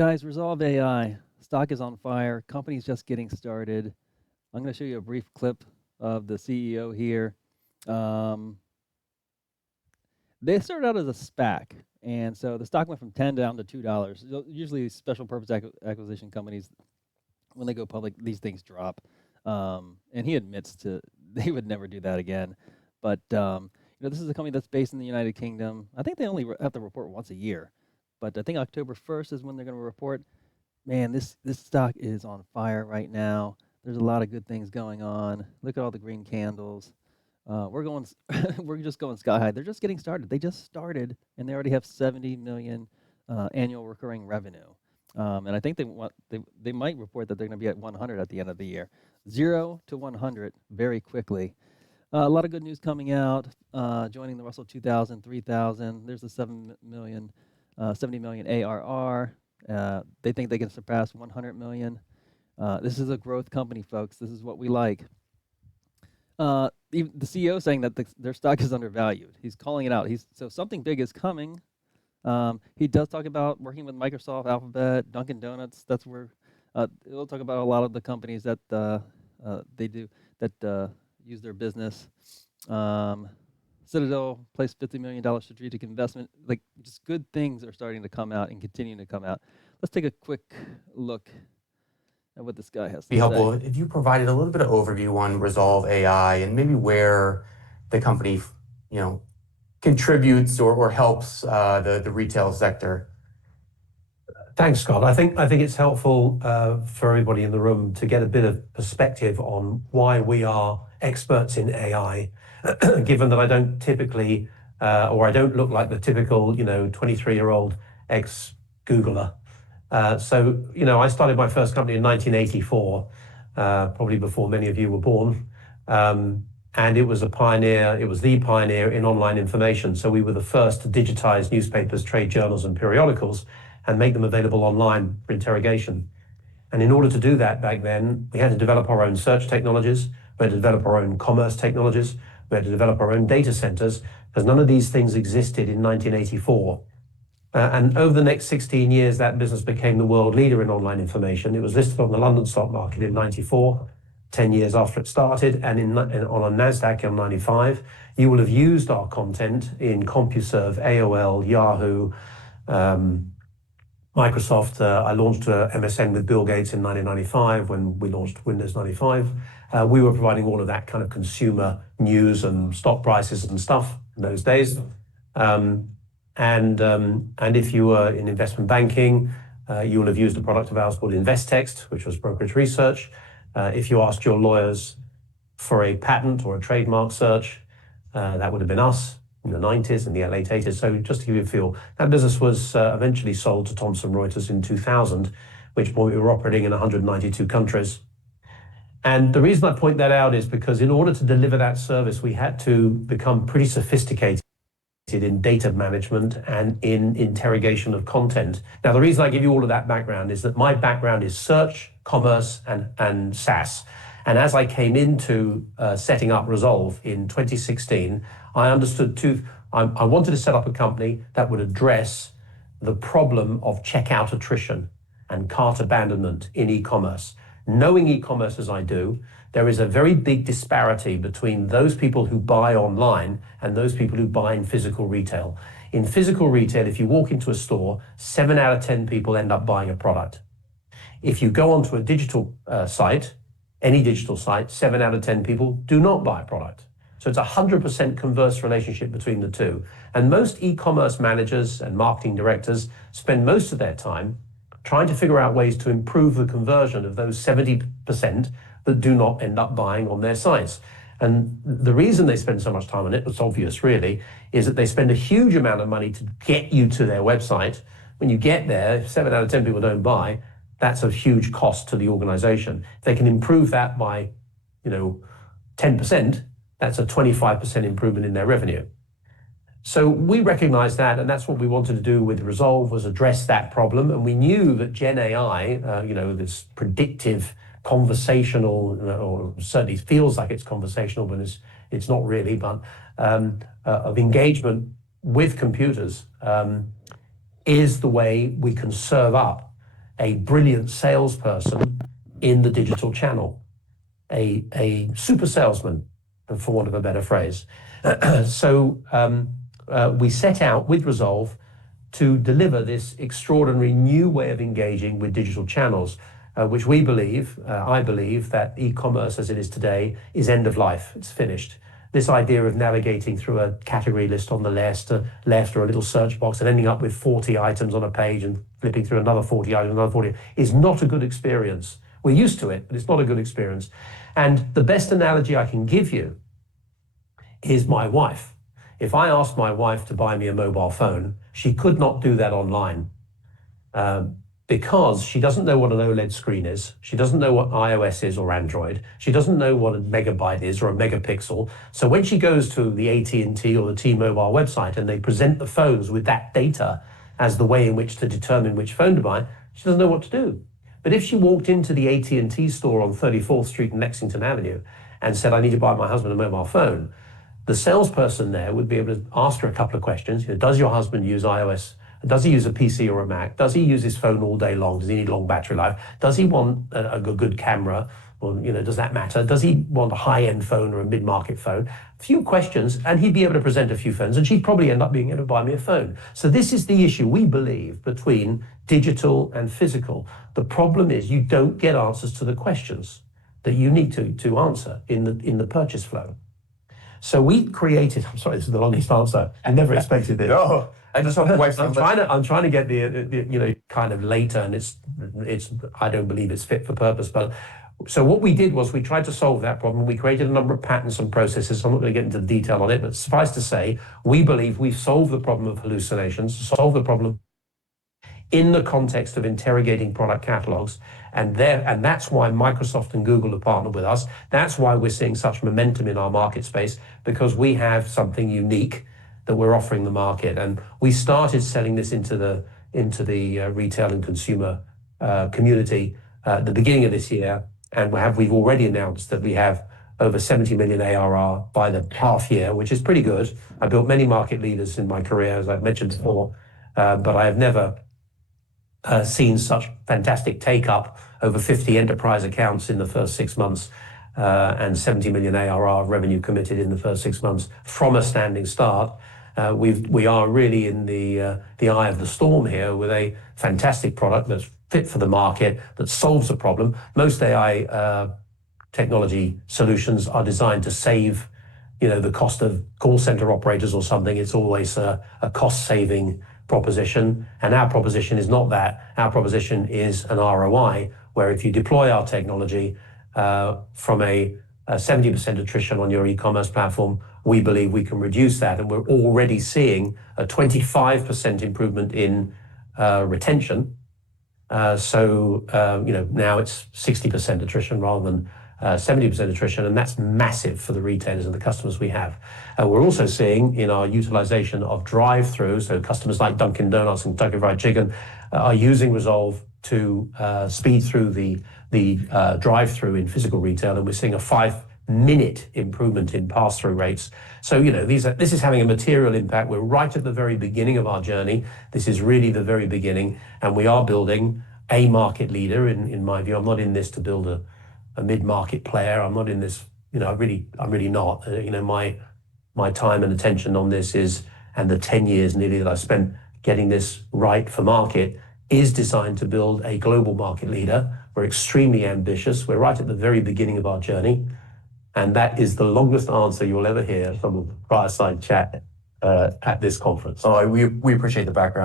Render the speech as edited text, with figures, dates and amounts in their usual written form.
Guys, Rezolve AI. Stock is on fire. Company's just getting started. I'm going to show you a brief clip of the CEO here. They started out as a SPAC, and so the stock went from 10 down to $2. Usually special purpose acquisition companies, when they go public, these things drop. And he admits to they would never do that again. But this is a company that's based in the United Kingdom. I think they only have to report once a year. But I think October 1st is when they're going to report. Man, this stock is on fire right now. There's a lot of good things going on. Look at all the green candles. We're just going sky high. They're just getting started. They just started, and they already have 70 million annual recurring revenue. And I think they might report that they're going to be at 100 at the end of the year. 0 to 100 very quickly. A lot of good news coming out. Joining the Russell 2000, 3000. There's the 70 million ARR. They think they can surpass 100 million. This is a growth company, folks. This is what we like. Even the CEO saying that their stock is undervalued. He's calling it out. So something big is coming. He does talk about working with Microsoft, Alphabet, Dunkin' Donuts. That's where he'll talk about a lot of the companies that they do that use their business. Citadel placed $50 million strategic investment. Like, just good things are starting to come out and continuing to come out. Let's take a quick look at what this guy has to say. Be helpful if you provided a little bit of overview on Rezolve AI and maybe where the company, contributes or helps the retail sector. Thanks, Scott. I think it's helpful for everybody in the room to get a bit of perspective on why we are experts in AI, given that I don't typically, or I don't look like the typical, 23-year-old ex-Googler. So, I started my first company in 1984, probably before many of you were born. And it was the pioneer in online information. So we were the first to digitize newspapers, trade journals, and periodicals and make them available online for interrogation. And in order to do that back then, we had to develop our own search technologies, we had to develop our own commerce technologies, we had to develop our own data centers, because none of these things existed in 1984. And over the next 16 years, that business became the world leader in online information. It was listed on the London stock market in 94, 10 years after it started, and on a NASDAQ in 95. You will have used our content in CompuServe, AOL, Yahoo, Microsoft. I launched MSN with Bill Gates in 1995 when we launched Windows 95. We were providing all of that kind of consumer news and stock prices and stuff in those days. And if you were in investment banking, you will have used a product of ours called InvestText, which was brokerage research. If you asked your lawyers for a patent or a trademark search, that would have been us in the 90s and the late 80s. So just to give you a feel, that business was eventually sold to Thomson Reuters in 2000, which point we were operating in 192 countries. And the reason I point that out is because in order to deliver that service, we had to become pretty sophisticated in data management and in interrogation of content. Now, the reason I give you all of that background is that my background is search, commerce, and SaaS. And as I came into setting up Rezolve in 2016, I understood I wanted to set up a company that would address the problem of checkout attrition and cart abandonment in e-commerce. Knowing e-commerce as I do, there is a very big disparity between those people who buy online and those people who buy in physical retail. In physical retail, if you walk into a store, 7 out of 10 people end up buying a product. If you go onto a digital site, any digital site, 7 out of 10 people do not buy a product. So it's a 100% converse relationship between the two. And most e-commerce managers and marketing directors spend most of their time trying to figure out ways to improve the conversion of those 70% that do not end up buying on their sites. And the reason they spend so much time on it, it's obvious really, is that they spend a huge amount of money to get you to their website. When you get there, if 7 out of 10 people don't buy, that's a huge cost to the organization. If they can improve that by, 10%, that's a 25% improvement in their revenue. So we recognized that, and that's what we wanted to do with Rezolve, was address that problem. And we knew that Gen AI, this predictive, conversational, or certainly feels like it's conversational, but it's not really, but of engagement with computers is the way we can serve up a brilliant salesperson in the digital channel, a super salesman, for want of a better phrase. So we set out with Rezolve to deliver this extraordinary new way of engaging with digital channels, which we believe, I believe, that e-commerce as it is today is end of life. It's finished. This idea of navigating through a category list on the left or a little search box and ending up with 40 items on a page and flipping through another 40 items, another 40, is not a good experience. We're used to it, but it's not a good experience. And the best analogy I can give you is my wife. If I asked my wife to buy me a mobile phone, she could not do that online because she doesn't know what an OLED screen is. She doesn't know what iOS is or Android. She doesn't know what a megabyte is or a megapixel. So when she goes to the AT&T or the T-Mobile website and they present the phones with that data as the way in which to determine which phone to buy, she doesn't know what to do. But if she walked into the AT&T store on 34th Street and Lexington Avenue and said, I need to buy my husband a mobile phone, the salesperson there would be able to ask her a couple of questions. Does your husband use iOS? Does he use a PC or a Mac? Does he use his phone all day long? Does he need long battery life? Does he want a good camera? Or, does that matter? Does he want a high-end phone or a mid-market phone? A few questions, and he'd be able to present a few phones, and she'd probably end up being able to buy me a phone. So this is the issue, we believe, between digital and physical. The problem is you don't get answers to the questions that you need to answer in the purchase flow. So we created, I'm sorry, this is the longest answer. I never expected this. No, I just want to wipe some. I'm trying to get the kind of later, and it's I don't believe it's fit for purpose. But so what we did was we tried to solve that problem. We created a number of patents and processes. I'm not going to get into the detail on it, but suffice to say, we believe we've solved the problem of hallucinations, solved the problem in the context of interrogating product catalogs. And that's why Microsoft and Google have partnered with us. That's why we're seeing such momentum in our market space, because we have something unique that we're offering the market. And we started selling this into the retail and consumer community at the beginning of this year. And we've already announced that we have over 70 million ARR by the half year, which is pretty good. I built many market leaders in my career, as I've mentioned before, but I have never seen such fantastic take-up, over 50 enterprise accounts in the first 6 months, and 70 million ARR revenue committed in the first 6 months from a standing start. We are really in the eye of the storm here with a fantastic product that's fit for the market, that solves a problem. Most AI technology solutions are designed to save the cost of call center operators or something. It's always a cost-saving proposition, and our proposition is not that. Our proposition is an ROI, where if you deploy our technology from a 70% attrition on your e-commerce platform, we believe we can reduce that, and we're already seeing a 25% improvement in retention. So now it's 60% attrition rather than 70% attrition, and that's massive for the retailers and the customers we have. We're also seeing in our utilization of drive-through, so customers like Dunkin' Donuts and Kentucky Fried Chicken are using Rezolve to speed through the drive-through in physical retail, and we're seeing a 5-minute improvement in pass-through rates. So this is having a material impact. We're right at the very beginning of our journey. This is really the very beginning, and we are building a market leader. In my view, I'm not in this to build a mid-market player. I'm not in this, I'm really not. My time and attention on this and the 10 years nearly that I spent getting this right for market is designed to build a global market leader. We're extremely ambitious. We're right at the very beginning of our journey. And that is the longest answer you'll ever hear from a fireside chat at this conference. Oh, we appreciate the background.